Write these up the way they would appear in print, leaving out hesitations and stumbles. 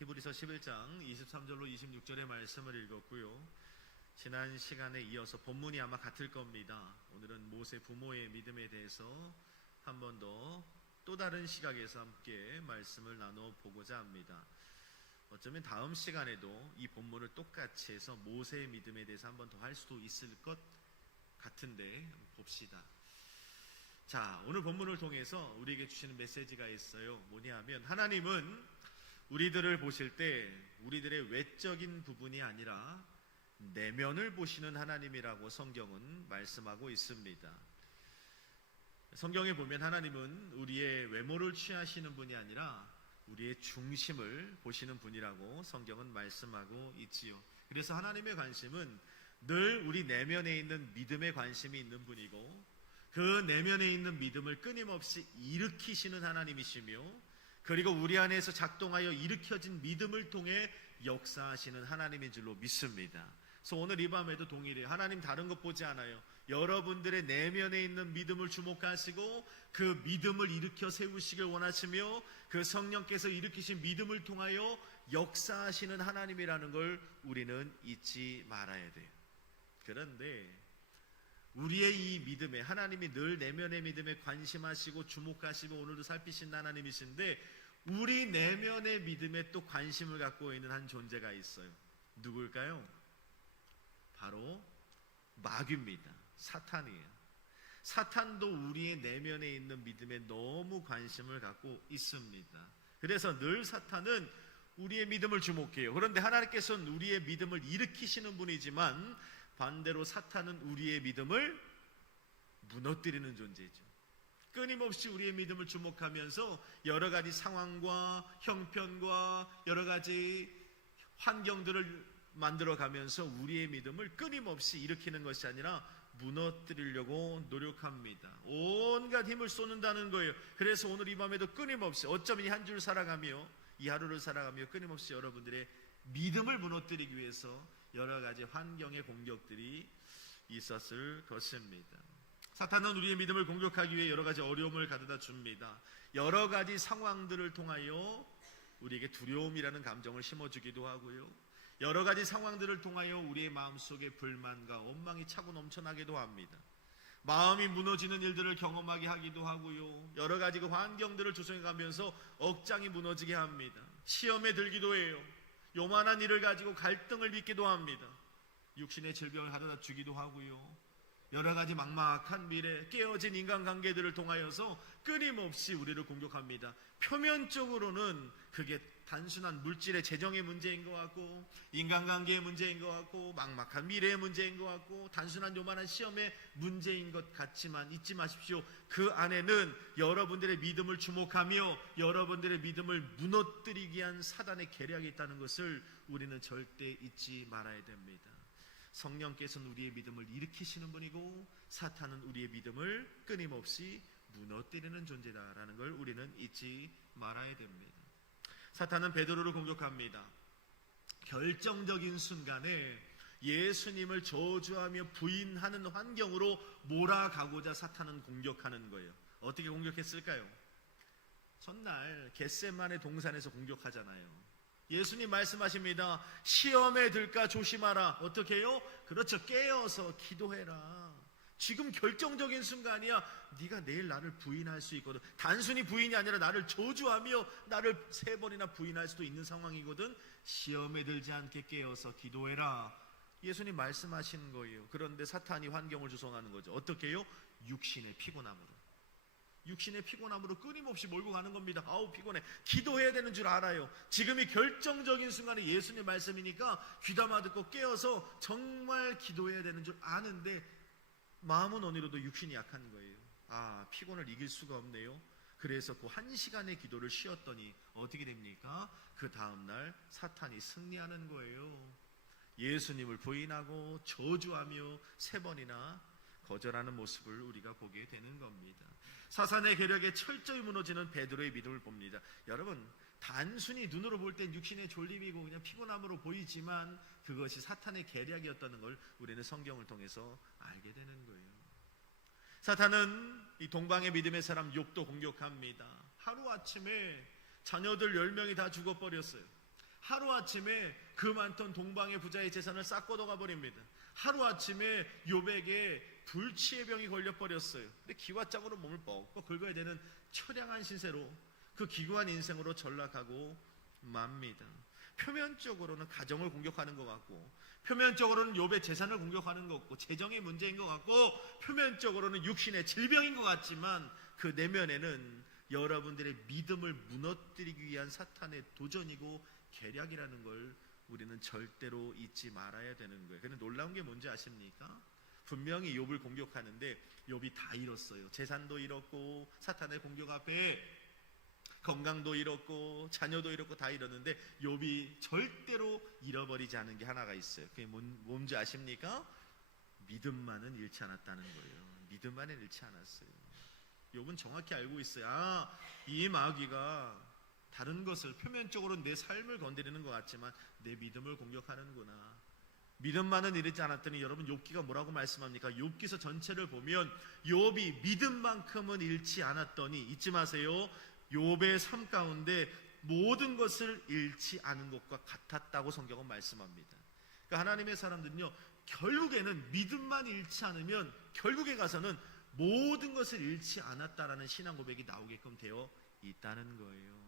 히브리서 11장 23절로 26절의 말씀을 읽었고요. 지난 시간에 이어서 본문이 아마 같을 겁니다. 오늘은 모세 부모의 믿음에 대해서 한 번 더 또 다른 시각에서 함께 말씀을 나눠보고자 합니다. 어쩌면 다음 시간에도 이 본문을 똑같이 해서 모세의 믿음에 대해서 한 번 더 할 수도 있을 것 같은데 봅시다. 자, 오늘 본문을 통해서 우리에게 주시는 메시지가 있어요. 뭐냐 하면 하나님은 우리들을 보실 때 우리들의 외적인 부분이 아니라 내면을 보시는 하나님이라고 성경은 말씀하고 있습니다. 성경에 보면 하나님은 우리의 외모를 취하시는 분이 아니라 우리의 중심을 보시는 분이라고 성경은 말씀하고 있지요. 그래서 하나님의 관심은 늘 우리 내면에 있는 믿음에 관심이 있는 분이고, 그 내면에 있는 믿음을 끊임없이 일으키시는 하나님이시며, 그리고 우리 안에서 작동하여 일으켜진 믿음을 통해 역사하시는 하나님인 줄로 믿습니다. 그래서 오늘 이 밤에도 동일해요. 하나님 다른 것 보지 않아요. 여러분들의 내면에 있는 믿음을 주목하시고 그 믿음을 일으켜 세우시길 원하시며, 그 성령께서 일으키신 믿음을 통하여 역사하시는 하나님이라는 걸 우리는 잊지 말아야 돼요. 그런데 우리의 이 믿음에, 하나님이 늘 내면의 믿음에 관심하시고 주목하시고 오늘도 살피신 하나님이신데, 우리 내면의 믿음에 또 관심을 갖고 있는 한 존재가 있어요. 누굴까요? 바로 마귀입니다. 사탄이에요. 사탄도 우리의 내면에 있는 믿음에 너무 관심을 갖고 있습니다. 그래서 늘 사탄은 우리의 믿음을 주목해요. 그런데 하나님께서는 우리의 믿음을 일으키시는 분이지만 반대로 사탄은 우리의 믿음을 무너뜨리는 존재죠. 끊임없이 우리의 믿음을 주목하면서 여러 가지 상황과 형편과 여러 가지 환경들을 만들어가면서 우리의 믿음을 끊임없이 일으키는 것이 아니라 무너뜨리려고 노력합니다. 온갖 힘을 쏟는다는 거예요. 그래서 오늘 이 밤에도 끊임없이, 어쩌면 이 한 줄 살아가며 이 하루를 살아가며 끊임없이 여러분들의 믿음을 무너뜨리기 위해서 여러 가지 환경의 공격들이 있었을 것입니다. 사탄은 우리의 믿음을 공격하기 위해 여러 가지 어려움을 가져다 줍니다. 여러 가지 상황들을 통하여 우리에게 두려움이라는 감정을 심어주기도 하고요, 여러 가지 상황들을 통하여 우리의 마음속에 불만과 원망이 차고 넘쳐나기도 합니다. 마음이 무너지는 일들을 경험하게 하기도 하고요, 여러 가지 그 환경들을 조성해가면서 억장이 무너지게 합니다. 시험에 들기도 해요. 요만한 일을 가지고 갈등을 빚기도 합니다. 육신의 질병을 가져다 주기도 하고요, 여러 가지 막막한 미래, 깨어진 인간관계들을 통하여서 끊임없이 우리를 공격합니다. 표면적으로는 그게 단순한 물질의 재정의 문제인 것 같고, 인간관계의 문제인 것 같고, 막막한 미래의 문제인 것 같고, 단순한 요만한 시험의 문제인 것 같지만 잊지 마십시오. 그 안에는 여러분들의 믿음을 주목하며 여러분들의 믿음을 무너뜨리기 위한 사단의 계략이 있다는 것을 우리는 절대 잊지 말아야 됩니다. 성령께서는 우리의 믿음을 일으키시는 분이고, 사탄은 우리의 믿음을 끊임없이 무너뜨리는 존재다라는 걸 우리는 잊지 말아야 됩니다. 사탄은 베드로를 공격합니다. 결정적인 순간에 예수님을 저주하며 부인하는 환경으로 몰아가고자 사탄은 공격하는 거예요. 어떻게 공격했을까요? 전날 겟세마네 동산에서 공격하잖아요. 예수님 말씀하십니다. 시험에 들까 조심하라. 어떻게 해요? 그렇죠. 깨어서 기도해라. 지금 결정적인 순간이야. 네가 내일 나를 부인할 수 있거든. 단순히 부인이 아니라 나를 저주하며 나를 3번이나 부인할 수도 있는 상황이거든. 시험에 들지 않게 깨어서 기도해라. 예수님 말씀하시는 거예요. 그런데 사탄이 환경을 조성하는 거죠. 어떻게 해요? 육신의 피곤함으로. 육신의 피곤함으로 끊임없이 몰고 가는 겁니다. 아우 피곤해. 기도해야 되는 줄 알아요. 지금이 결정적인 순간에 예수님 말씀이니까 귀담아 듣고 깨어서 정말 기도해야 되는 줄 아는데 마음은 오늘도 육신이 약한 거예요. 아, 피곤을 이길 수가 없네요. 그래서 그 1시간의 기도를 쉬었더니 어떻게 됩니까? 그 다음날 사탄이 승리하는 거예요. 예수님을 부인하고 저주하며 3번이나 거절하는 모습을 우리가 보게 되는 겁니다. 사탄의 계략에 철저히 무너지는 베드로의 믿음을 봅니다. 여러분, 단순히 눈으로 볼 땐 육신의 졸림이고 그냥 피곤함으로 보이지만 그것이 사탄의 계략이었다는 걸 우리는 성경을 통해서 알게 되는 거예요. 사탄은 이 동방의 믿음의 사람 욥도 공격합니다. 하루아침에 자녀들 10명이 다 죽어버렸어요. 하루아침에 그 많던 동방의 부자의 재산을 싹 걷어가 버립니다. 하루아침에 욥에게 불치의 병이 걸려버렸어요. 근데 기와짝으로 몸을 뻑뻑 긁어야 되는 처량한 신세로 그 기구한 인생으로 전락하고 맙니다. 표면적으로는 가정을 공격하는 것 같고, 표면적으로는 욥의 재산을 공격하는 것 같고, 재정의 문제인 것 같고, 표면적으로는 육신의 질병인 것 같지만 그 내면에는 여러분들의 믿음을 무너뜨리기 위한 사탄의 도전이고 계략이라는 걸 우리는 절대로 잊지 말아야 되는 거예요. 근데 놀라운 게 뭔지 아십니까? 분명히 욥을 공격하는데 욥이 다 잃었어요. 재산도 잃었고, 사탄의 공격 앞에 건강도 잃었고, 자녀도 잃었고, 다 잃었는데 욥이 절대로 잃어버리지 않은 게 하나가 있어요. 그게 뭔지 아십니까? 믿음만은 잃지 않았다는 거예요. 믿음만은 잃지 않았어요. 욥은 정확히 알고 있어요. 이 마귀가 다른 것을, 표면적으로 내 삶을 건드리는 것 같지만 내 믿음을 공격하는구나. 믿음만은 잃지 않았더니, 여러분 욥기가 뭐라고 말씀합니까? 욥기서 전체를 보면 욥이 믿음만큼은 잃지 않았더니, 잊지 마세요, 욥의 삶 가운데 모든 것을 잃지 않은 것과 같았다고 성경은 말씀합니다. 그러니까 하나님의 사람들은요, 결국에는 믿음만 잃지 않으면 결국에 가서는 모든 것을 잃지 않았다라는 신앙 고백이 나오게끔 되어 있다는 거예요.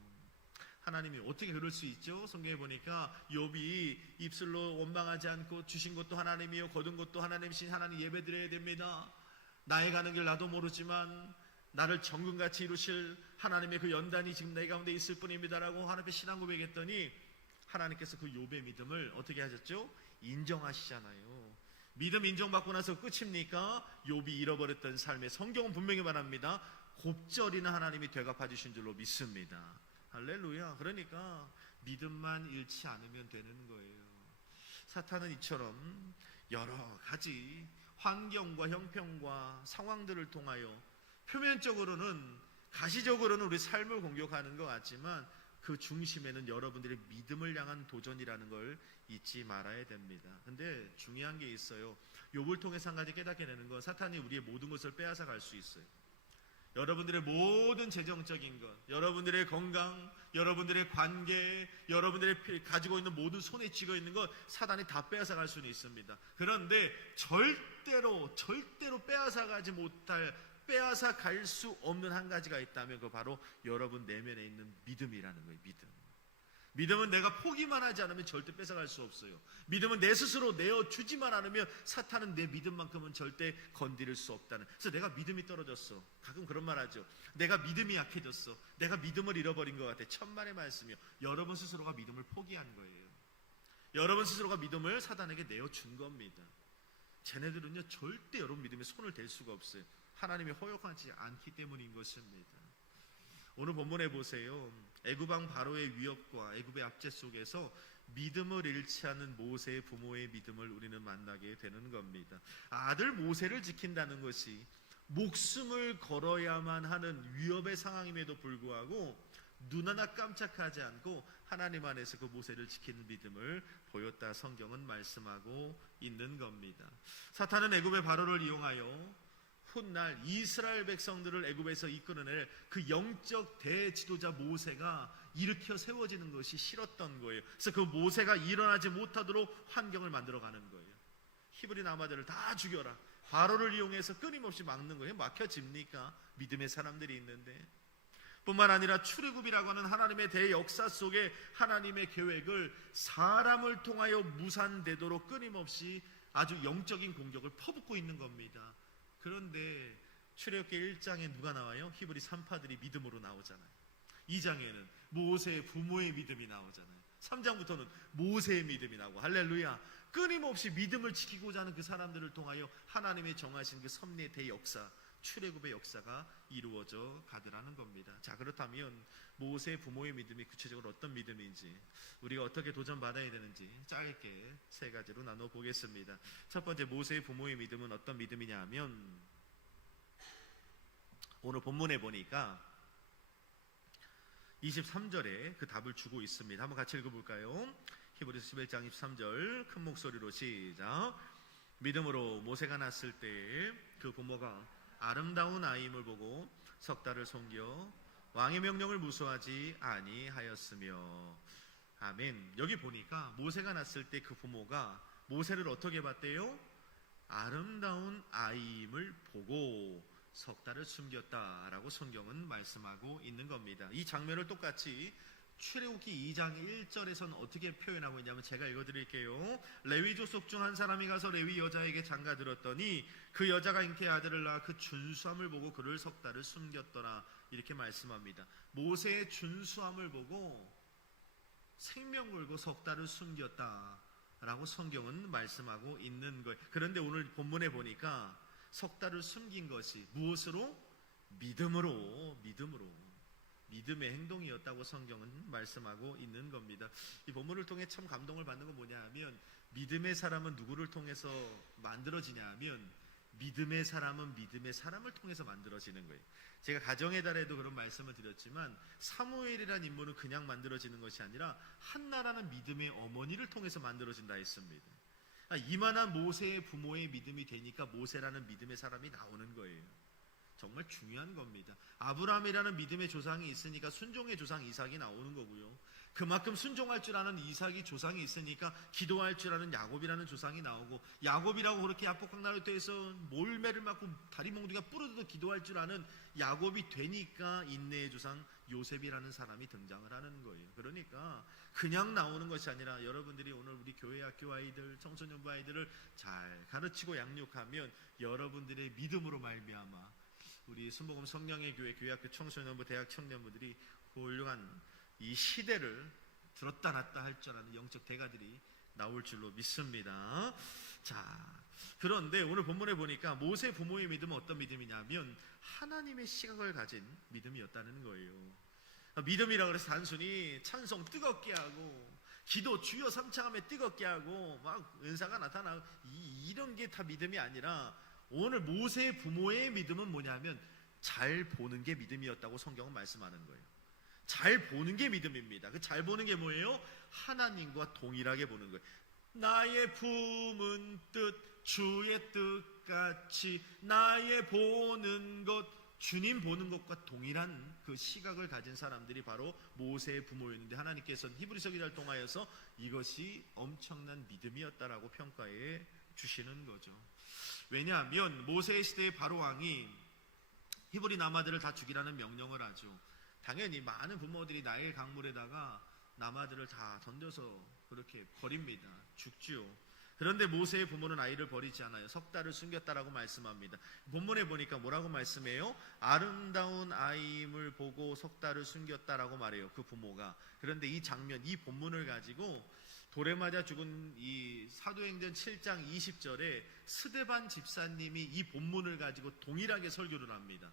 하나님이 어떻게 그럴 수 있죠? 성경에 보니까 욥이 입술로 원망하지 않고 주신 것도 하나님이요 거둔 것도 하나님이신 하나님 예배드려야 됩니다. 나의 가는 길 나도 모르지만 나를 정금같이 이루실 하나님의 그 연단이 지금 내 가운데 있을 뿐입니다라고 하나님께 신앙 고백했더니 하나님께서 그 욥의 믿음을 어떻게 하셨죠? 인정하시잖아요. 믿음 인정받고 나서 끝입니까? 욥이 잃어버렸던 삶에 성경은 분명히 말합니다. 곱절이나 하나님이 되갚아 주신 줄로 믿습니다. 할렐루야. 그러니까 믿음만 잃지 않으면 되는 거예요. 사탄은 이처럼 여러 가지 환경과 형편과 상황들을 통하여 표면적으로는, 가시적으로는 우리 삶을 공격하는 것 같지만 그 중심에는 여러분들의 믿음을 향한 도전이라는 걸 잊지 말아야 됩니다. 근데 중요한 게 있어요. 욥을 통해서 한 가지 깨닫게 되는 건, 사탄이 우리의 모든 것을 빼앗아 갈 수 있어요. 여러분들의 모든 재정적인 것, 여러분들의 건강, 여러분들의 관계, 여러분들의 가지고 있는 모든 손에 쥐고 있는 것, 사단이 다 빼앗아 갈 수는 있습니다. 그런데 절대로 빼앗아 갈 수 없는 한 가지가 있다면 그 바로 여러분 내면에 있는 믿음이라는 거예요. 믿음은 내가 포기만 하지 않으면 절대 뺏어갈 수 없어요. 믿음은 내 스스로 내어주지만 않으면 사탄은 내 믿음만큼은 절대 건드릴 수 없다는. 그래서 내가 믿음이 떨어졌어, 가끔 그런 말 하죠. 내가 믿음이 약해졌어, 내가 믿음을 잃어버린 것 같아. 천만의 말씀이요. 여러분 스스로가 믿음을 포기한 거예요. 여러분 스스로가 믿음을 사단에게 내어준 겁니다. 쟤네들은요 절대 여러분 믿음에 손을 댈 수가 없어요. 하나님이 허용하지 않기 때문인 것입니다. 오늘 본문에 보세요. 애굽 왕 바로의 위협과 애굽의 압제 속에서 믿음을 잃지 않은 모세의 부모의 믿음을 우리는 만나게 되는 겁니다. 아들 모세를 지킨다는 것이 목숨을 걸어야만 하는 위협의 상황임에도 불구하고 눈 하나 깜짝하지 않고 하나님 안에서 그 모세를 지키는 믿음을 보였다 성경은 말씀하고 있는 겁니다. 사탄은 애굽의 바로를 이용하여 훗날 이스라엘 백성들을 애굽에서 이끌어낼 그 영적 대지도자 모세가 일으켜 세워지는 것이 싫었던 거예요. 그래서 그 모세가 일어나지 못하도록 환경을 만들어가는 거예요. 히브리 남아들을 다 죽여라, 바로를 이용해서 끊임없이 막는 거예요. 막혀집니까? 믿음의 사람들이 있는데. 뿐만 아니라 출애굽이라고 하는 하나님의 대역사 속에 하나님의 계획을 사람을 통하여 무산되도록 끊임없이 아주 영적인 공격을 퍼붓고 있는 겁니다. 그런데 출애굽기 1장에 누가 나와요? 히브리 산파들이 믿음으로 나오잖아요. 2장에는 모세의 부모의 믿음이 나오잖아요. 3장부터는 모세의 믿음이 나오고, 할렐루야. 끊임없이 믿음을 지키고자 하는 그 사람들을 통하여 하나님의 정하신 그 섭리의 대역사, 출애굽의 역사가 이루어져 가더라는 겁니다. 자, 그렇다면 모세의 부모의 믿음이 구체적으로 어떤 믿음인지, 우리가 어떻게 도전받아야 되는지 짧게 세 가지로 나눠보겠습니다. 첫 번째, 모세의 부모의 믿음은 어떤 믿음이냐 하면, 오늘 본문에 보니까 23절에 그 답을 주고 있습니다. 한번 같이 읽어볼까요? 히브리서 11장 23절 큰 목소리로 시작. 믿음으로 모세가 낳았을 때 그 부모가 아름다운 아이임을 보고 석 달을 섬겨 왕의 명령을 무수하지 아니하였으며. 아멘. 여기 보니까 모세가 낳았을 때 그 부모가 모세를 어떻게 봤대요? 아름다운 아이임을 보고 석 달을 숨겼다라고 성경은 말씀하고 있는 겁니다. 이 장면을 똑같이 출애굽기 2장 1절에서는 어떻게 표현하고 있냐면 제가 읽어드릴게요. 레위 족속 중 한 사람이 가서 레위 여자에게 장가 들었더니 그 여자가 잉태의 아들을 낳아 그 준수함을 보고 그를 석 달을 숨겼더라, 이렇게 말씀합니다. 모세의 준수함을 보고 생명 걸고 석 달을 숨겼다라고 성경은 말씀하고 있는 거예요. 그런데 오늘 본문에 보니까 석 달을 숨긴 것이 무엇으로? 믿음으로. 믿음의 행동이었다고 성경은 말씀하고 있는 겁니다. 이 본문을 통해 참 감동을 받는 건 뭐냐 하면, 믿음의 사람은 누구를 통해서 만들어지냐 하면 믿음의 사람은 믿음의 사람을 통해서 만들어지는 거예요. 제가 가정의 달에도 그런 말씀을 드렸지만 사무엘이라는 인물은 그냥 만들어지는 것이 아니라 한나라는 믿음의 어머니를 통해서 만들어진다 했습니다. 이만한 모세의 부모의 믿음이 되니까 모세라는 믿음의 사람이 나오는 거예요. 정말 중요한 겁니다. 아브라함이라는 믿음의 조상이 있으니까 순종의 조상 이삭이 나오는 거고요. 그만큼 순종할 줄 아는 이삭이 조상이 있으니까 기도할 줄 아는 야곱이라는 조상이 나오고, 야곱이라고 그렇게 야복강나루터에서 몰매를 맞고 다리 몽둥이가 부러져도 기도할 줄 아는 야곱이 되니까 인내의 조상 요셉이라는 사람이 등장을 하는 거예요. 그러니까 그냥 나오는 것이 아니라 여러분들이 오늘 우리 교회 학교 아이들, 청소년부 아이들을 잘 가르치고 양육하면 여러분들의 믿음으로 말미암아 우리 순복음 성령의 교회, 교회학교 청소년부, 대학 청년부들이 훌륭한 이 시대를 들었다 놨다 할 줄 아는 영적 대가들이 나올 줄로 믿습니다. 자, 그런데 오늘 본문에 보니까 모세 부모의 믿음은 어떤 믿음이냐면 하나님의 시각을 가진 믿음이었다는 거예요. 믿음이라 그래서 단순히 찬송 뜨겁게 하고 기도 주여 삼창하며 뜨겁게 하고 막 은사가 나타나고 이런 게 다 믿음이 아니라, 오늘 모세의 부모의 믿음은 뭐냐면 잘 보는 게 믿음이었다고 성경은 말씀하는 거예요. 잘 보는 게 믿음입니다. 그 잘 보는 게 뭐예요? 하나님과 동일하게 보는 거예요. 나의 품은 뜻 주의 뜻같이 나의 보는 것 주님 보는 것과 동일한 그 시각을 가진 사람들이 바로 모세의 부모였는데, 하나님께서는 히브리서 기자를 통하여서 이것이 엄청난 믿음이었다라고 평가해 주시는 거죠. 왜냐하면 모세의 시대의 바로왕이 히브리 남아들을 다 죽이라는 명령을 하죠. 당연히 많은 부모들이 나일 강물에다가 남아들을 다 던져서 그렇게 버립니다. 죽지요. 그런데 모세의 부모는 아이를 버리지 않아요. 석 달을 숨겼다라고 말씀합니다. 본문에 보니까 뭐라고 말씀해요? 아름다운 아이임을 보고 석 달을 숨겼다라고 말해요, 그 부모가. 그런데 이 장면, 이 본문을 가지고 돌에 맞아 죽은 이 사도행전 7장 20절에 스데반 집사님이 이 본문을 가지고 동일하게 설교를 합니다.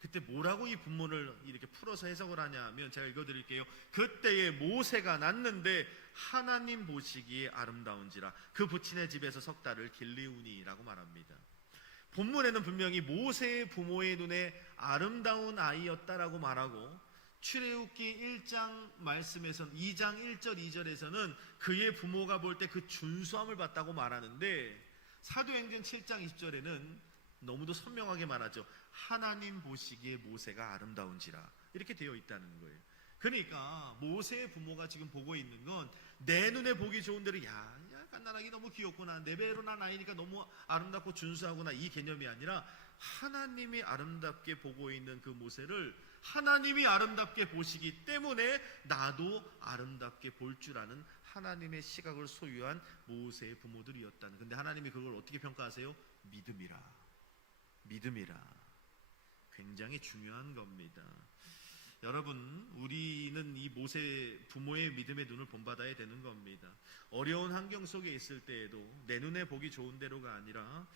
그때 뭐라고 이 본문을 이렇게 풀어서 해석을 하냐 하면, 제가 읽어드릴게요. 그때에 모세가 낳는데 하나님 보시기에 아름다운지라 그 부친의 집에서 석 달을 길리우니라고 말합니다. 본문에는 분명히 모세의 부모의 눈에 아름다운 아이였다라고 말하고, 출애굽기 1장 말씀에서는 2장 1절 2절에서는 그의 부모가 볼 때 그 준수함을 봤다고 말하는데, 사도행전 7장 20절에는 너무도 선명하게 말하죠. 하나님 보시기에 모세가 아름다운지라, 이렇게 되어 있다는 거예요. 그러니까 모세의 부모가 지금 보고 있는 건 내 눈에 보기 좋은 대로 야 깐난하기 너무 귀엽구나, 내 배로 난 아이니까 너무 아름답고 준수하구나, 이 개념이 아니라 하나님이 아름답게 보고 있는 그 모세를 하나님이 아름답게 보시기 때문에 나도 아름답게 볼 줄 아는 하나님의 시각을 소유한 모세의 부모들이었다는. 근데 하나님이 그걸 어떻게 평가하세요? 믿음이라. 굉장히 중요한 겁니다. 여러분, 우리는 이 모세 부모의 믿음의 눈을 본받아야 되는 겁니다. 어려운 환경 속에 있을 때에도 내 눈에 보기 좋은 대로가 아니라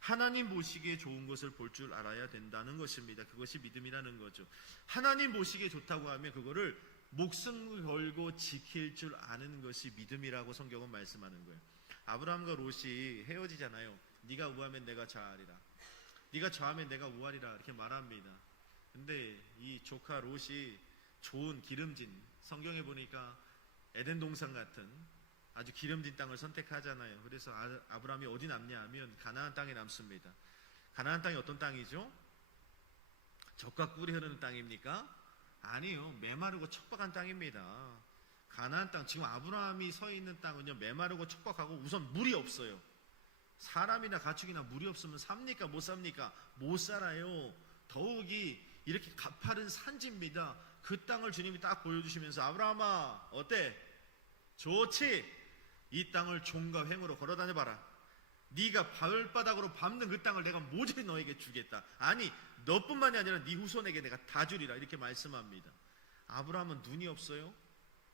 하나님 보시기에 좋은 것을 볼 줄 알아야 된다는 것입니다. 그것이 믿음이라는 거죠. 하나님 보시기에 좋다고 하면 그거를 목숨을 걸고 지킬 줄 아는 것이 믿음이라고 성경은 말씀하는 거예요. 아브라함과 롯이 헤어지잖아요. 네가 우하면 내가 좌하리라, 네가 좌하면 내가 우하리라, 이렇게 말합니다. 근데 이 조카 롯이 좋은 기름진, 성경에 보니까 에덴 동산 같은 아주 기름진 땅을 선택하잖아요. 그래서 아브라함이 어디 남냐 하면 가나안 땅에 남습니다. 가나안 땅이 어떤 땅이죠? 젖과 꿀이 흐르는 땅입니까? 아니요, 메마르고 척박한 땅입니다. 가나안 땅, 지금 아브라함이 서 있는 땅은요, 메마르고 척박하고 우선 물이 없어요. 사람이나 가축이나 물이 없으면 삽니까? 못 삽니까? 못 살아요. 더욱이 이렇게 가파른 산지입니다. 그 땅을 주님이 딱 보여주시면서 아브라함아 어때? 좋지? 이 땅을 종과 횡으로 걸어다녀봐라. 네가 발바닥으로 밟는 그 땅을 내가 모조리 너에게 주겠다. 아니 너뿐만이 아니라 네 후손에게 내가 다 주리라. 이렇게 말씀합니다. 아브라함은 눈이 없어요?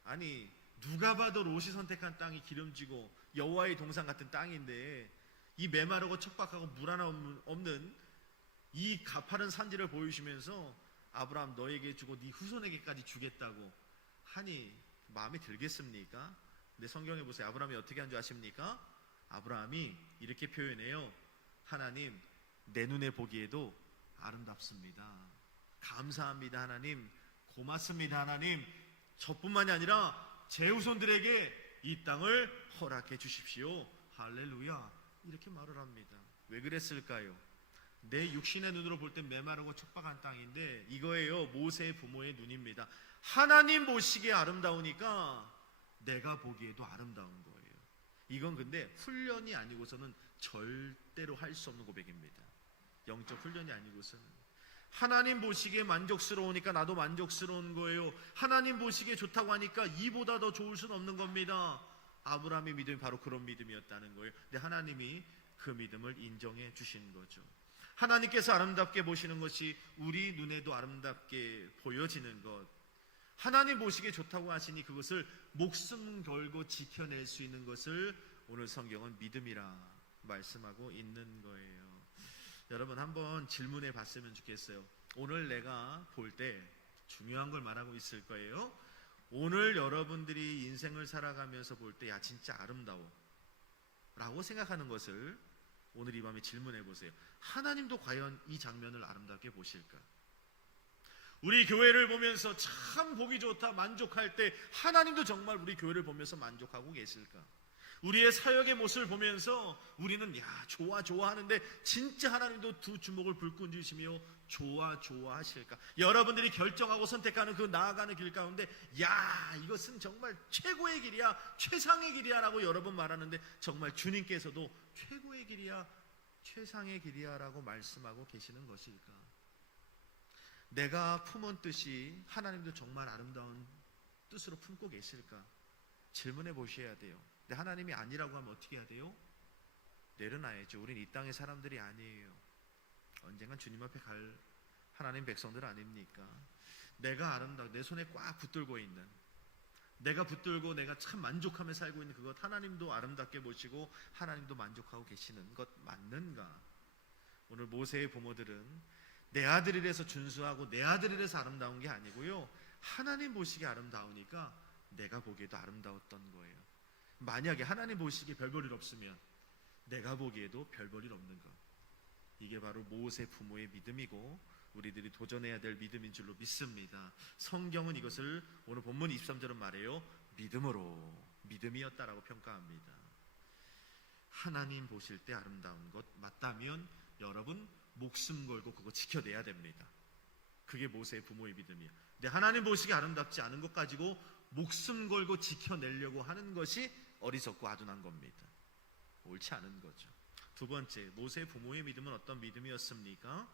아니 누가 봐도 롯이 선택한 땅이 기름지고 여호와의 동산 같은 땅인데 이 메마르고 척박하고 물 하나 없는 이 가파른 산지를 보여주시면서 아브라함 너에게 주고 네 후손에게까지 주겠다고 하니 마음에 들겠습니까? 근데 성경에 보세요. 아브라함이 어떻게 한 줄 아십니까? 아브라함이 이렇게 표현해요. 하나님 내 눈에 보기에도 아름답습니다. 감사합니다 하나님. 고맙습니다 하나님. 저뿐만이 아니라 제 후손들에게 이 땅을 허락해 주십시오. 할렐루야. 이렇게 말을 합니다. 왜 그랬을까요? 내 육신의 눈으로 볼 땐 메마르고 척박한 땅인데 이거예요. 모세의 부모의 눈입니다. 하나님 보시기에 아름다우니까 내가 보기에도 아름다운 거예요. 이건 근데 훈련이 아니고서는 절대로 할 수 없는 고백입니다. 영적 훈련이 아니고서는 하나님 보시기에 만족스러우니까 나도 만족스러운 거예요. 하나님 보시기에 좋다고 하니까 이보다 더 좋을 수는 없는 겁니다. 아브라함의 믿음이 바로 그런 믿음이었다는 거예요. 근데 하나님이 그 믿음을 인정해 주신 거죠. 하나님께서 아름답게 보시는 것이 우리 눈에도 아름답게 보여지는 것, 하나님 보시기에 좋다고 하시니 그것을 목숨 걸고 지켜낼 수 있는 것을 오늘 성경은 믿음이라 말씀하고 있는 거예요. 여러분 한번 질문해 봤으면 좋겠어요. 오늘 내가 볼 때 중요한 걸 말하고 있을 거예요. 오늘 여러분들이 인생을 살아가면서 볼 때 야 진짜 아름다워 라고 생각하는 것을 오늘 이 밤에 질문해 보세요. 하나님도 과연 이 장면을 아름답게 보실까? 우리 교회를 보면서 참 보기 좋다 만족할 때 하나님도 정말 우리 교회를 보면서 만족하고 계실까? 우리의 사역의 모습을 보면서 우리는 야 좋아 하는데 진짜 하나님도 두 주먹을 불끈 쥐시며 좋아하실까? 여러분들이 결정하고 선택하는 그 나아가는 길 가운데 야 이것은 정말 최고의 길이야 최상의 길이야 라고 여러 번 말하는데 정말 주님께서도 최고의 길이야 최상의 길이야 라고 말씀하고 계시는 것일까? 내가 품은 뜻이 하나님도 정말 아름다운 뜻으로 품고 계실까? 질문해 보셔야 돼요. 근데 하나님이 아니라고 하면 어떻게 해야 돼요? 내려놔야죠. 우린 이 땅의 사람들이 아니에요. 언젠간 주님 앞에 갈 하나님 백성들 아닙니까? 내가 아름다워 내 손에 꽉 붙들고 있는, 내가 붙들고 내가 참 만족하며 살고 있는 그것 하나님도 아름답게 보시고 하나님도 만족하고 계시는 것 맞는가? 오늘 모세의 부모들은 내 아들이라서 준수하고 내 아들이라서 아름다운 게 아니고요, 하나님 보시기에 아름다우니까 내가 보기에도 아름다웠던 거예요. 만약에 하나님 보시기에 별 볼 일 없으면 내가 보기에도 별 볼 일 없는 것, 이게 바로 모세 부모의 믿음이고 우리들이 도전해야 될 믿음인 줄로 믿습니다. 성경은 이것을 오늘 본문 23절은 말해요. 믿음이었다라고 평가합니다. 하나님 보실 때 아름다운 것 맞다면 여러분 목숨 걸고 그거 지켜내야 됩니다. 그게 모세의 부모의 믿음이에요. 근데 하나님 보시기에 아름답지 않은 것 가지고 목숨 걸고 지켜내려고 하는 것이 어리석고 아둔한 겁니다. 옳지 않은 거죠. 두 번째, 모세의 부모의 믿음은 어떤 믿음이었습니까?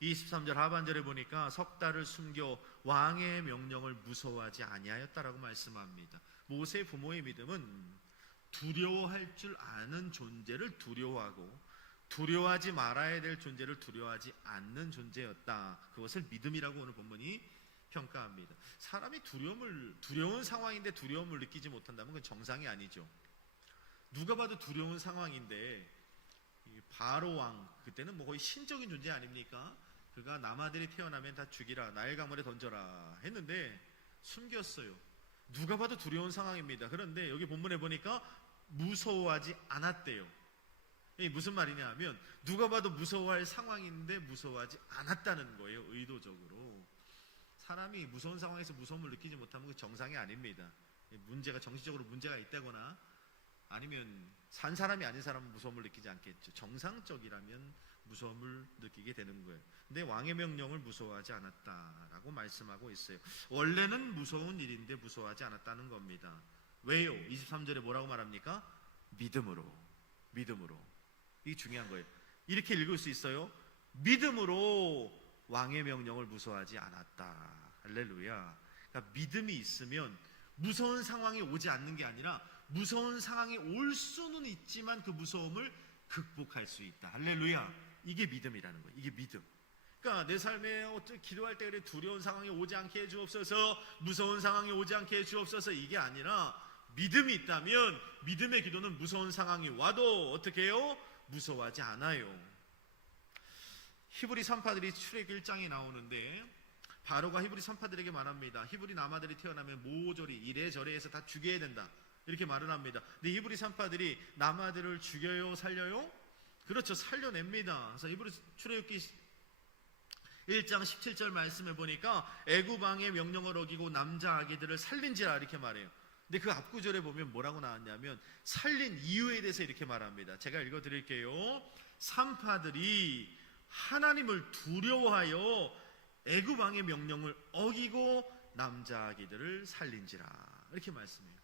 23절 하반절에 보니까 석 달을 숨겨 왕의 명령을 무서워하지 아니하였다라고 말씀합니다. 모세의 부모의 믿음은 두려워할 줄 아는 존재를 두려워하고 두려워하지 말아야 될 존재를 두려워하지 않는 존재였다. 그것을 믿음이라고 오늘 본문이 평가합니다. 사람이 두려운 상황인데 두려움을 느끼지 못한다면 그건 정상이 아니죠. 누가 봐도 두려운 상황인데 바로 왕, 그때는 뭐 거의 신적인 존재 아닙니까? 그가 남아들이 태어나면 다 죽이라, 나일 강물에 던져라 했는데 숨겼어요. 누가 봐도 두려운 상황입니다. 그런데 여기 본문에 보니까 무서워하지 않았대요. 이게 무슨 말이냐 하면 누가 봐도 무서워할 상황인데 무서워하지 않았다는 거예요. 의도적으로. 사람이 무서운 상황에서 무서움을 느끼지 못하면 그 정상이 아닙니다. 문제가 정신적으로 문제가 있다거나 아니면 산 사람이 아닌 사람은 무서움을 느끼지 않겠죠. 정상적이라면 무서움을 느끼게 되는 거예요. 근데 왕의 명령을 무서워하지 않았다라고 말씀하고 있어요. 원래는 무서운 일인데 무서워하지 않았다는 겁니다. 왜요? 23절에 뭐라고 말합니까? 믿음으로. 이게 중요한 거예요. 이렇게 읽을 수 있어요. 믿음으로 왕의 명령을 무서워하지 않았다. 할렐루야. 그러니까 믿음이 있으면 무서운 상황이 오지 않는 게 아니라 무서운 상황이 올 수는 있지만 그 무서움을 극복할 수 있다. 할렐루야. 이게 믿음이라는 거예요. 이게 믿음. 그러니까 내 삶에 기도할 때 그래 두려운 상황이 오지 않게 해주옵소서, 무서운 상황이 오지 않게 해주옵소서, 이게 아니라 믿음이 있다면 믿음의 기도는 무서운 상황이 와도 어떻게 해요? 무서워하지 않아요. 히브리 선파들이 출애굽 1장에 나오는데 바로가 히브리 선파들에게 말합니다. 히브리 남아들이 태어나면 모조리 이래저래 해서 다 죽여야 된다, 이렇게 말을 합니다. 근데 히브리 선파들이 남아들을 죽여요, 살려요? 그렇죠, 살려냅니다. 그래서 히브리 출애굽기 1장 17절 말씀해 보니까 애굽 왕의 명령을 어기고 남자 아기들을 살린지라, 이렇게 말해요. 근데 그 앞구절에 보면 뭐라고 나왔냐면 살린 이유에 대해서 이렇게 말합니다. 제가 읽어드릴게요. 산파들이 하나님을 두려워하여 애굽 왕의 명령을 어기고 남자 아기들을 살린지라, 이렇게 말씀해요.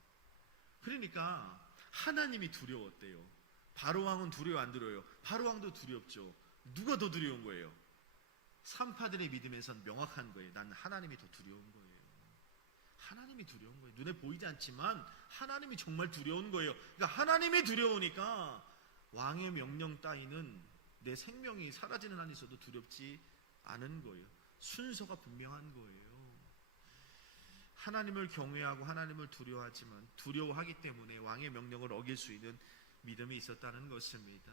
그러니까 하나님이 두려웠대요. 바로 왕은 두려워 안 두려워요? 바로 왕도 두렵죠. 누가 더 두려운 거예요? 산파들의 믿음에선 명확한 거예요. 난 하나님이 더 두려운 거예요. 하나님이 두려운 거예요. 눈에 보이지 않지만 하나님이 정말 두려운 거예요. 그러니까 하나님이 두려우니까 왕의 명령 따위는 내 생명이 사라지는 한이 있어도 두렵지 않은 거예요. 순서가 분명한 거예요. 하나님을 경외하고 하나님을 두려워하지만 두려워하기 때문에 왕의 명령을 어길 수 있는 믿음이 있었다는 것입니다.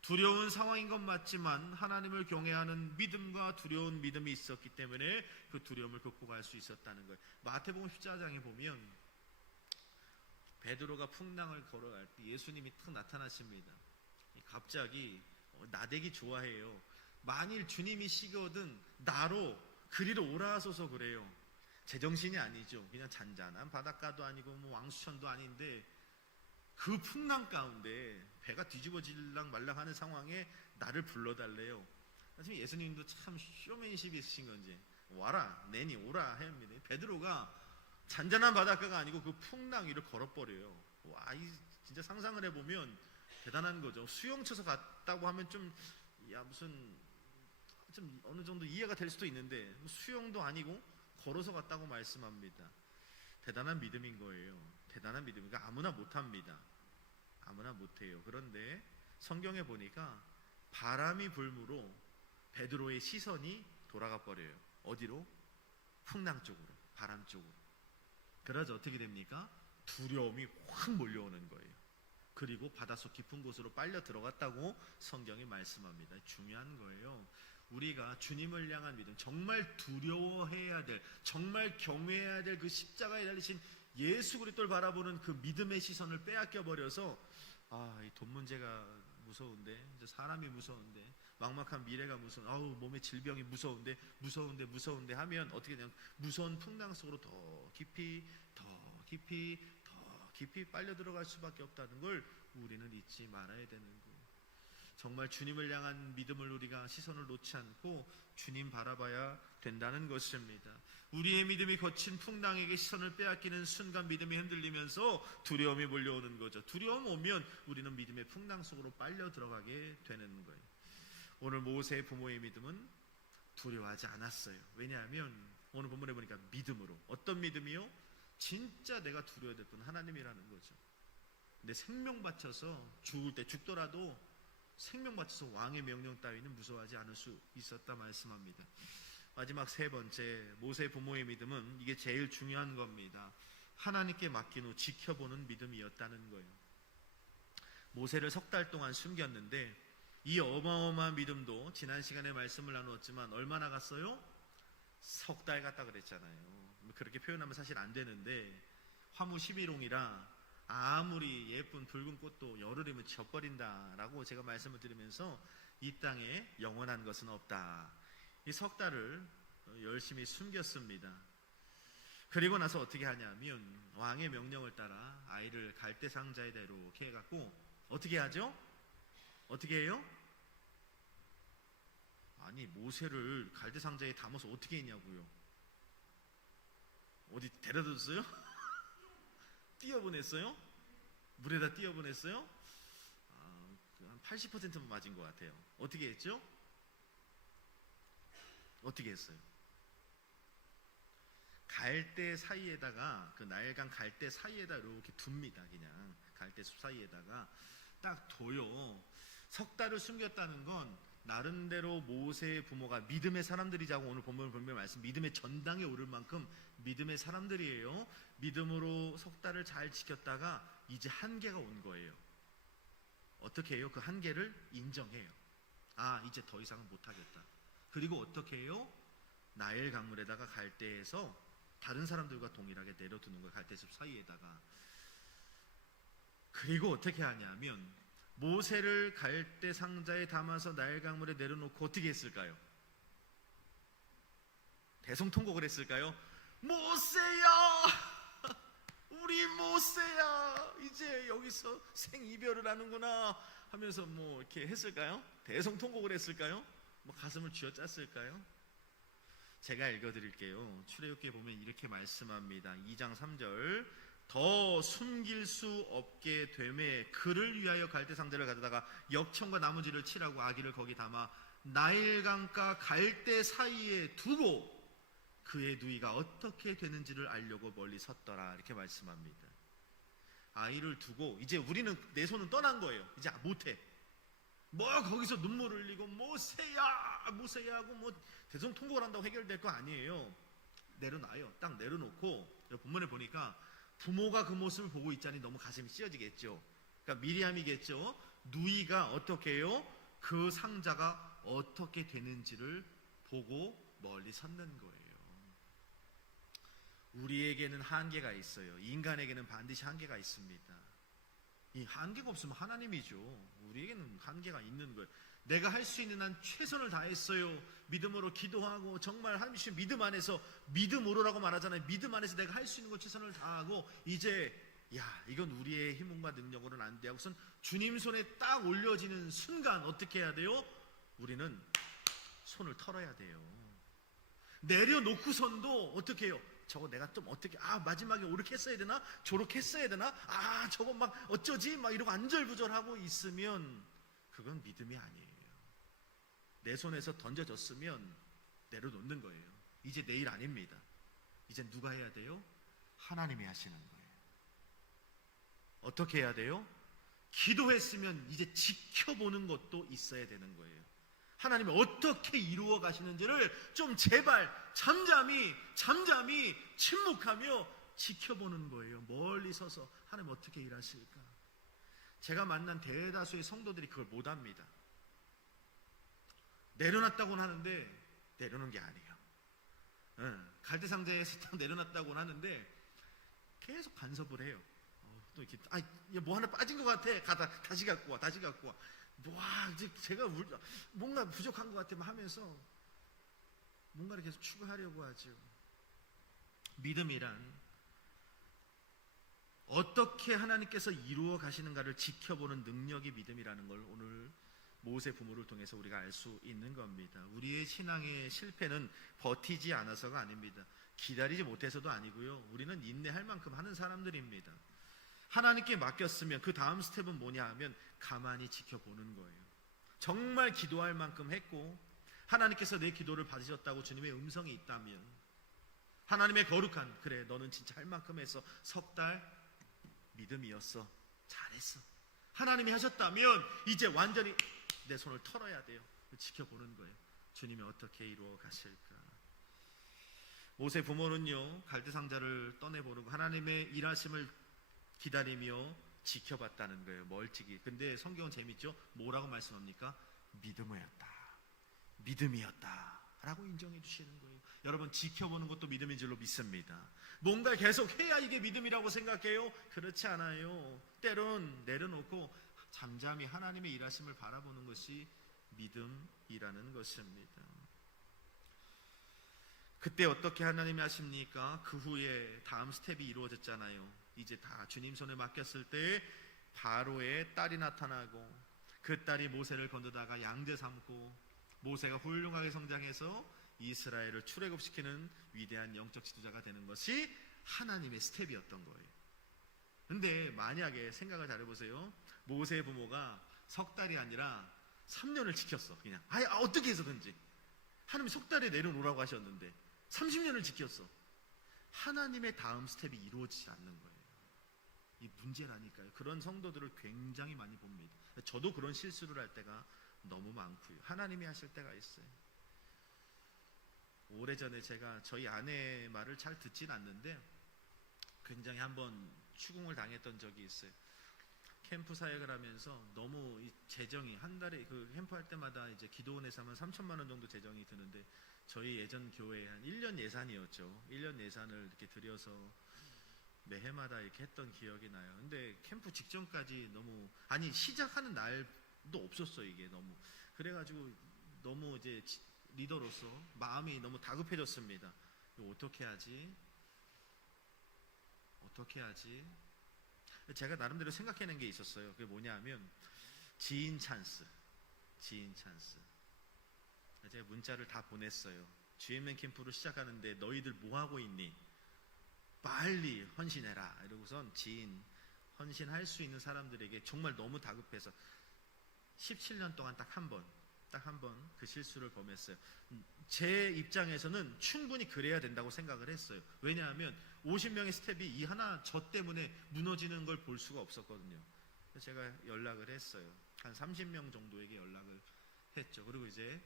두려운 상황인 건 맞지만 하나님을 경외하는 믿음과 두려운 믿음이 있었기 때문에 그 두려움을 극복할 수 있었다는 거예요. 마태복음 14장에 보면 베드로가 풍랑을 걸어갈 때 예수님이 탁 나타나십니다. 갑자기 나대기 좋아해요. 만일 주님이 시거든 나로 그리로 오라소서 그래요. 제정신이 아니죠. 그냥 잔잔한 바닷가도 아니고 뭐 왕수천도 아닌데 그 풍랑 가운데 배가 뒤집어질랑 말랑 하는 상황에 나를 불러달래요. 지금 예수님도 참 쇼맨십이 있으신 건지 와라 내니 오라 합니다. 베드로가 잔잔한 바닷가가 아니고 그 풍랑 위를 걸어버려요. 와, 이 진짜 상상을 해보면 대단한 거죠. 수영 쳐서 갔다고 하면 좀 어느 정도 이해가 될 수도 있는데 수영도 아니고 걸어서 갔다고 말씀합니다. 대단한 믿음인 거예요. 대단한 믿음. 그러니까 아무나 못합니다. 아무나 못해요. 그런데 성경에 보니까 바람이 불므로 베드로의 시선이 돌아가 버려요. 어디로? 풍랑 쪽으로, 바람 쪽으로. 그러자 어떻게 됩니까? 두려움이 확 몰려오는 거예요. 그리고 바닷속 깊은 곳으로 빨려 들어갔다고 성경이 말씀합니다. 중요한 거예요. 우리가 주님을 향한 믿음, 정말 두려워해야 될, 정말 경외해야 될 그 십자가에 달리신 예수 그리스도를 바라보는 그 믿음의 시선을 빼앗겨 버려서 이 돈 문제가 무서운데, 이제 사람이 무서운데, 막막한 미래가 무서운, 몸의 질병이 무서운데 하면 어떻게 되냐? 무서운 풍랑 속으로 더 깊이 빨려 들어갈 수밖에 없다는 걸 우리는 잊지 말아야 되는 거예요. 정말 주님을 향한 믿음을 우리가 시선을 놓지 않고 주님 바라봐야 된다는 것입니다. 우리의 믿음이 거친 풍랑에게 시선을 빼앗기는 순간 믿음이 흔들리면서 두려움이 몰려오는 거죠. 두려움 오면 우리는 믿음의 풍랑 속으로 빨려 들어가게 되는 거예요. 오늘 모세의 부모의 믿음은 두려워하지 않았어요. 왜냐하면 오늘 본문에 보니까 믿음으로. 어떤 믿음이요? 진짜 내가 두려워야 될 분 하나님이라는 거죠. 내 생명 바쳐서 죽을 때 죽더라도 생명 바쳐서 왕의 명령 따위는 무서워하지 않을 수 있었다 말씀합니다. 마지막 세 번째, 모세 부모의 믿음은 이게 제일 중요한 겁니다. 하나님께 맡긴 후 지켜보는 믿음이었다는 거예요. 모세를 3달 동안 숨겼는데 이 어마어마한 믿음도 지난 시간에 말씀을 나누었지만 얼마나 갔어요? 3달 갔다 그랬잖아요. 그렇게 표현하면 사실 안 되는데 화무 11홍이라 아무리 예쁜 붉은 꽃도 열흘이면 져버린다라고 제가 말씀을 드리면서 이 땅에 영원한 것은 없다. 이 3달을 열심히 숨겼습니다. 그리고 나서 어떻게 하냐면 왕의 명령을 따라 아이를 갈대 상자에 이렇게 해갖고 어떻게 하죠? 어떻게 해요? 아니 모세를 갈대 상자에 담아서 어떻게 했냐고요? 어디 데려다 줬어요? 띄어보냈어요? 물에다 띄어보냈어요? 한 80%만 맞은 것 같아요. 어떻게 했죠? 어떻게 했어요? 갈대 사이에다가, 그 나일강 갈대 사이에다 이렇게 둡니다. 그냥 갈대숲 사이에다가 딱 둬요. 석 달을 숨겼다는 건 나름대로 모세의 부모가 믿음의 사람들이자고 오늘 본문 말씀, 믿음의 전당에 오를 만큼 믿음의 사람들이에요. 믿음으로 석 달을 잘 지켰다가 이제 한계가 온 거예요. 어떻게 해요? 그 한계를 인정해요. 아, 이제 더 이상은 못하겠다. 그리고 어떻게 해요? 나일 강물에다가 갈대에서 다른 사람들과 동일하게 내려두는 거예요. 갈대숲 사이에다가. 그리고 어떻게 하냐면 모세를 갈대 상자에 담아서 나일 강물에 내려놓고 어떻게 했을까요? 대성통곡을 했을까요? 모세야, 우리 모세야, 이제 여기서 생이별을 하는구나 하면서 뭐 이렇게 했을까요? 대성통곡을 했을까요? 뭐 가슴을 쥐어짰을까요? 제가 읽어드릴게요. 출애굽기에 보면 이렇게 말씀합니다. 2장 3절, 더 숨길 수 없게 되매 그를 위하여 갈대 상자를 가져다가 역청과 나무지를 칠하고 아기를 거기 담아 나일강과 갈대 사이에 두고 그의 누이가 어떻게 되는지를 알려고 멀리 섰더라. 이렇게 말씀합니다. 아이를 두고 이제 우리는, 내 손은 떠난 거예요. 이제 못해. 뭐 거기서 눈물 흘리고 모세야 모세야 하고 뭐 대성통곡을 한다고 해결될 거 아니에요. 내려놔요. 딱 내려놓고 본문에 보니까 부모가 그 모습을 보고 있자니 너무 가슴이 찢어지겠죠. 그러니까 미리암이겠죠. 누이가 어떻게 해요? 그 상자가 어떻게 되는지를 보고 멀리 섰는 거예요. 우리에게는 한계가 있어요. 인간에게는 반드시 한계가 있습니다. 이 한계가 없으면 하나님이죠. 우리에게는 한계가 있는 거예요. 내가 할 수 있는 한 최선을 다했어요. 믿음으로 기도하고 정말 하나님 믿음 안에서, 믿음으로라고 말하잖아요. 믿음 안에서 내가 할 수 있는 것 최선을 다하고 이제 이건 우리의 힘과 능력으로는 안 돼 하고선 주님 손에 딱 올려지는 순간 어떻게 해야 돼요? 우리는 손을 털어야 돼요. 내려놓고선도 어떻게 해요? 저거 내가 좀 어떻게, 마지막에 이렇게 했어야 되나? 저렇게 했어야 되나? 저거 막 어쩌지? 막 이러고 안절부절하고 있으면 그건 믿음이 아니에요. 내 손에서 던져졌으면 내려놓는 거예요. 이제 내 일 아닙니다. 이제 누가 해야 돼요? 하나님이 하시는 거예요. 어떻게 해야 돼요? 기도했으면 이제 지켜보는 것도 있어야 되는 거예요. 하나님이 어떻게 이루어 가시는지를 좀 제발 잠잠히 침묵하며 지켜보는 거예요. 멀리 서서 하나님 어떻게 일하실까? 제가 만난 대다수의 성도들이 그걸 못합니다. 내려놨다고는 하는데 내려놓은 게 아니에요. 갈대 상자에서 딱 내려놨다고는 하는데 계속 간섭을 해요. 또 이렇게 뭐 하나 빠진 것 같아. 다시 갖고 와. 이제 제가 뭔가 부족한 것 같으면 하면서 뭔가를 계속 추구하려고 하죠. 믿음이란 어떻게 하나님께서 이루어 가시는가를 지켜보는 능력이 믿음이라는 걸 오늘 모세 부모를 통해서 우리가 알 수 있는 겁니다. 우리의 신앙의 실패는 버티지 않아서가 아닙니다. 기다리지 못해서도 아니고요. 우리는 인내할 만큼 하는 사람들입니다. 하나님께 맡겼으면 그 다음 스텝은 뭐냐 하면 가만히 지켜보는 거예요. 정말 기도할 만큼 했고 하나님께서 내 기도를 받으셨다고 주님의 음성이 있다면, 하나님의 거룩한, 그래 너는 진짜 할 만큼 해서 석 달 믿음이었어, 잘했어, 하나님이 하셨다면 이제 완전히 내 손을 털어야 돼요. 지켜보는 거예요. 주님이 어떻게 이루어 가실까. 모세 부모는요, 갈대 상자를 떠내보내고 하나님의 일하심을 기다리며 지켜봤다는 거예요. 멀찍이. 근데 성경은 재밌죠? 뭐라고 말씀합니까? 믿음이었다 라고 인정해 주시는 거예요. 여러분, 지켜보는 것도 믿음인 줄로 믿습니다. 뭔가 계속 해야 이게 믿음이라고 생각해요? 그렇지 않아요. 때론 내려놓고 잠잠히 하나님의 일하심을 바라보는 것이 믿음이라는 것입니다. 그때 어떻게 하나님이 하십니까? 그 후에 다음 스텝이 이루어졌잖아요. 이제 다 주님 손에 맡겼을 때 바로의 딸이 나타나고 그 딸이 모세를 건너다가 양제 삼고 모세가 훌륭하게 성장해서 이스라엘을 출애굽시키는 위대한 영적 지도자가 되는 것이 하나님의 스텝이었던 거예요. 근데 만약에 생각을 잘 해보세요. 모세의 부모가 석 달이 아니라 3년을 지켰어. 그냥 어떻게 해서든지 하나님이 석 달에 내려놓으라고 하셨는데 30년을 지켰어. 하나님의 다음 스텝이 이루어지지 않는 거예요. 이 문제라니까요. 그런 성도들을 굉장히 많이 봅니다. 저도 그런 실수를 할 때가 너무 많고요. 하나님이 하실 때가 있어요. 오래전에 제가 저희 아내 말을 잘 듣진 않는데 굉장히 한번 추궁을 당했던 적이 있어요. 캠프 사역을 하면서 너무 이 재정이 한 달에 그 캠프 할 때마다 이제 기도원에서 하면 3천만 원 정도 재정이 드는데 저희 예전 교회 한 1년 예산이었죠. 1년 예산을 이렇게 들여서 매해마다 이렇게 했던 기억이 나요. 근데 캠프 직전까지 너무 시작하는 날도 없었어요. 이게 너무 그래가지고 너무 이제 리더로서 마음이 너무 다급해졌습니다. 어떻게 하지? 제가 나름대로 생각해낸 게 있었어요. 그게 뭐냐면 지인 찬스. 제가 문자를 다 보냈어요. GMN 캠프를 시작하는데 너희들 뭐하고 있니? 빨리 헌신해라. 이러고선 지인 헌신할 수 있는 사람들에게 정말 너무 다급해서 17년 동안 딱 한 번 그 실수를 범했어요. 제 입장에서는 충분히 그래야 된다고 생각을 했어요. 왜냐하면 50명의 스텝이 저 때문에 무너지는 걸 볼 수가 없었거든요. 그래서 제가 연락을 했어요. 한 30명 정도에게 연락을 했죠. 그리고 이제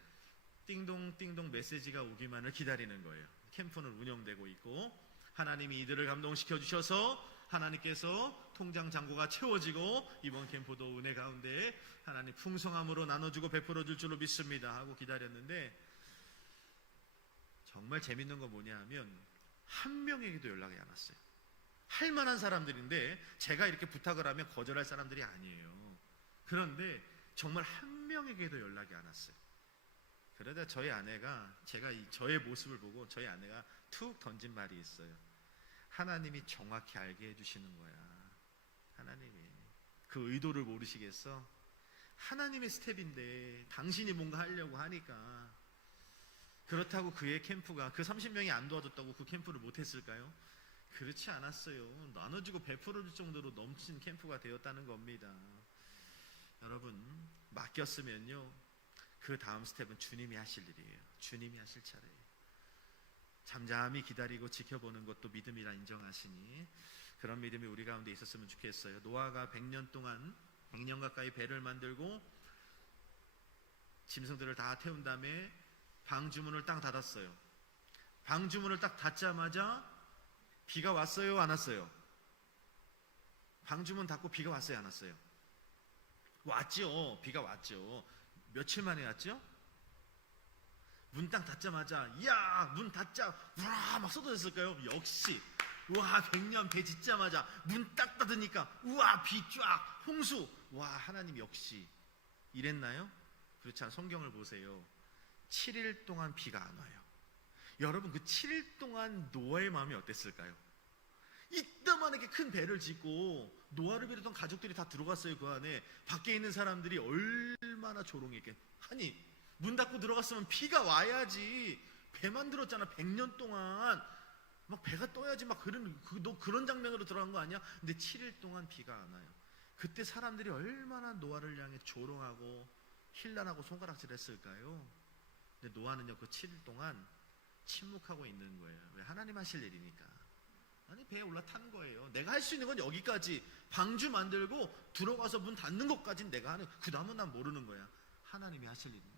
띵동 메시지가 오기만을 기다리는 거예요. 캠프는 운영되고 있고 하나님이 이들을 감동시켜 주셔서 하나님께서 통장 잔고가 채워지고 이번 캠프도 은혜 가운데 하나님 풍성함으로 나눠주고 베풀어 줄 줄로 믿습니다 하고 기다렸는데 정말 재밌는 건 뭐냐 하면 한 명에게도 연락이 안 왔어요. 할 만한 사람들인데 제가 이렇게 부탁을 하면 거절할 사람들이 아니에요. 그런데 정말 한 명에게도 연락이 안 왔어요. 그러다 저희 아내가 저의 모습을 보고 저희 아내가 툭 던진 말이 있어요. 하나님이 정확히 알게 해주시는 거야. 하나님이 그 의도를 모르시겠어? 하나님의 스텝인데 당신이 뭔가 하려고 하니까. 그렇다고 그의 캠프가 그 30명이 안 도와줬다고 그 캠프를 못했을까요? 그렇지 않았어요. 나눠주고 베풀어줄 정도로 넘친 캠프가 되었다는 겁니다. 여러분 맡겼으면요 그 다음 스텝은 주님이 하실 일이에요. 주님이 하실 차례예요. 잠잠히 기다리고 지켜보는 것도 믿음이라 인정하시니 그런 믿음이 우리 가운데 있었으면 좋겠어요. 노아가 100년 가까이 배를 만들고 짐승들을 다 태운 다음에 방주문을 딱 닫았어요. 방주문을 딱 닫자마자 비가 왔어요, 안 왔어요? 방주문 닫고 비가 왔어요, 안 왔어요? 왔죠. 비가 왔죠. 며칠 만에 왔죠? 문 딱 닫자마자 야 문 닫자 우와 막 쏟아졌을까요? 역시 우와 100년 배 짓자마자 문 딱 닫으니까 우와 비 쫙 홍수 와 하나님 역시 이랬나요? 그렇지 않아요. 성경을 보세요. 7일 동안 비가 안 와요. 여러분 그 7일 동안 노아의 마음이 어땠을까요? 이따만하게 큰 배를 짓고 노아를 비롯한 가족들이 다 들어갔어요. 그 안에 밖에 있는 사람들이 얼마나 조롱했겠. 아니 문 닫고 들어갔으면 비가 와야지. 배 만들었잖아. 100년 동안 막 배가 떠야지. 막 너 그런 장면으로 들어간 거 아니야? 근데 7일 동안 비가 안 와요. 그때 사람들이 얼마나 노아를 향해 조롱하고 힐난하고 손가락질 했을까요? 근데 노아는요 그 7일 동안 침묵하고 있는 거예요. 왜? 하나님 하실 일이니까. 아니 배에 올라탄 거예요. 내가 할 수 있는 건 여기까지. 방주 만들고 들어가서 문 닫는 것까지는 내가 하는. 그 다음은 난 모르는 거야. 하나님이 하실 일입니다.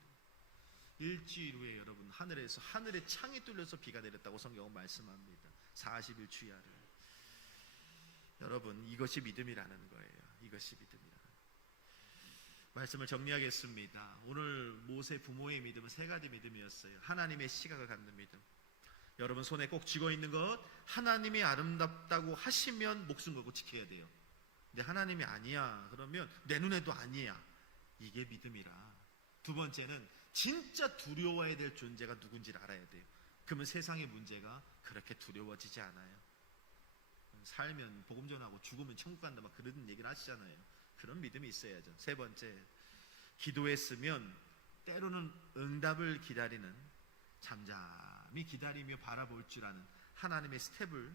일주일 후에 여러분 하늘에서 하늘의 창이 뚫려서 비가 내렸다고 성경은 말씀합니다. 40일 주야를. 여러분 이것이 믿음이라는 거예요. 이것이 믿음이라는 거예요. 말씀을 정리하겠습니다. 오늘 모세 부모의 믿음은 세 가지 믿음이었어요. 하나님의 시각을 갖는 믿음. 여러분 손에 꼭 쥐고 있는 것, 하나님이 아름답다고 하시면 목숨 걸고 지켜야 돼요. 근데 하나님이 아니야 그러면 내 눈에도 아니야. 이게 믿음이라. 두 번째는 진짜 두려워해야 될 존재가 누군지를 알아야 돼요. 그러면 세상의 문제가 그렇게 두려워지지 않아요. 살면 복음 전하고 죽으면 천국 간다 막 그런 얘기를 하시잖아요. 그런 믿음이 있어야죠. 세 번째, 기도했으면 때로는 응답을 기다리는, 잠잠히 기다리며 바라볼 줄 아는 하나님의 스텝을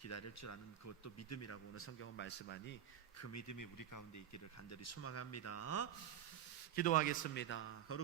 기다릴 줄 아는 그것도 믿음이라고 오늘 성경은 말씀하니 그 믿음이 우리 가운데 있기를 간절히 소망합니다. 기도하겠습니다. 거룩한